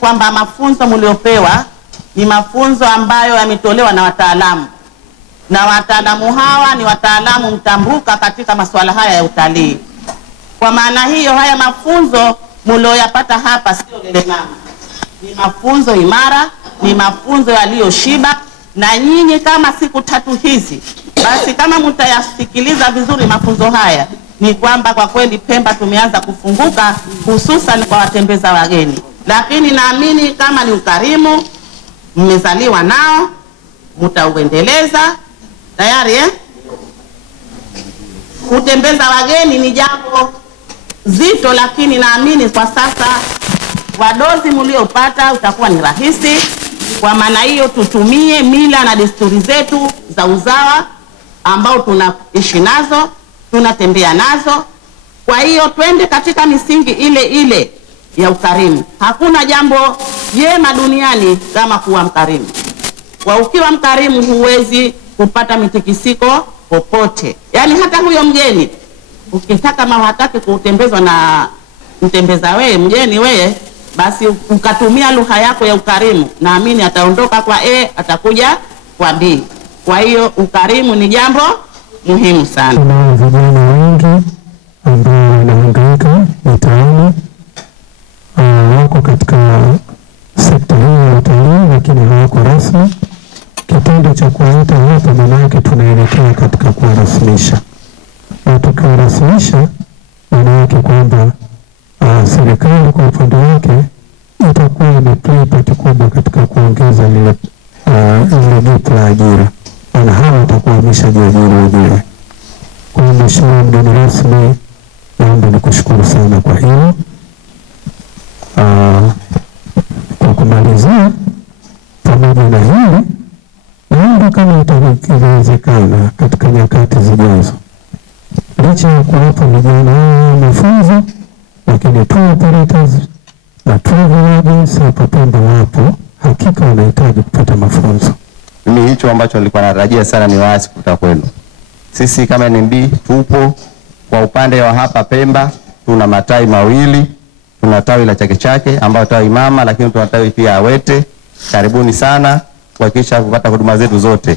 kwamba mafunzo mliopewa ni mafunzo ambayo yametolewa na wataalamu, na wataalamu hawa ni wataalamu mtambuka katika masuala haya ya utalii. Kwa maana hiyo, haya mafunzo mlioyapata hapa sio lele mama, ni mafunzo imara, ni mafunzo yaliyoshiba. Na nyinyi kama siku 3 hizi, basi kama mtayasikiliza vizuri mafunzo haya, ni kwamba kwa kweli Pemba tumeanza kufunguka, hususan kwa watembeza wageni. Lakini naamini kama ni ukarimu mmezaliwa nao, mtauendeleza. Tayari kutembeza wageni ni jambo zito, lakini naamini kwa sasa wadozi mliopata utakuwa ni rahisi. Kwa maana hiyo, tutumie mila na desturi zetu za uzawa ambao tunaishi nazo, tunatembea nazo. Kwa hiyo twende katika misingi ile ile ya ukarimu. Hakuna jambo jema duniani kama kuwa mkarimu. Kwa ukiwa mkarimu huwezi kupata mitikisiko popote. Yaani hata huyo mgeni ukitaka kama hataki kutembezwa na mtembeza wewe, mgeni wewe, basi ukatumia lugha yako ya ukarimu, naamini ataondoka kwa A atakuja kwa B. Kwa hiyo ukarimu ni jambo muhimu sana. Kuna vijana wengi ambao wanahangaika mitaani, wako katika sekta hii ya utalii lakini hawako rasmi. Kitendo cha kuwaita hapa maana yake tunaelekea katika kuwarasimisha. Na tukiwarasimisha maana yake kwamba serikali kwa upande wake itakuwa imeplay part kubwa katika kuongeza ile gap la ajira. Na hawa watakuwa wameshajiajiri wenyewe. Kwa hiyo mheshimiwa mgeni rasmi, naomba nikushukuru sana kwa hilo. Kwa kumalizia, pamoja na hili, naomba kama itawezekana katika nyakati zijazo, licha ya kuwapa vijana mafunzo, lakini tour operators na travel agents hapa Pemba wapo, hakika wanahitaji kupata mafunzo. Mimi hicho ambacho nilikuwa natarajia sana ni waasi kutoka kwenu. Sisi kama NMB tupo kwa upande wa hapa Pemba, tuna matai mawili, tuna tawi la Chake Chake ambao tawi mama, lakini tuna tawi pia Awete. Karibuni sana kuhakikisha kupata huduma zetu zote.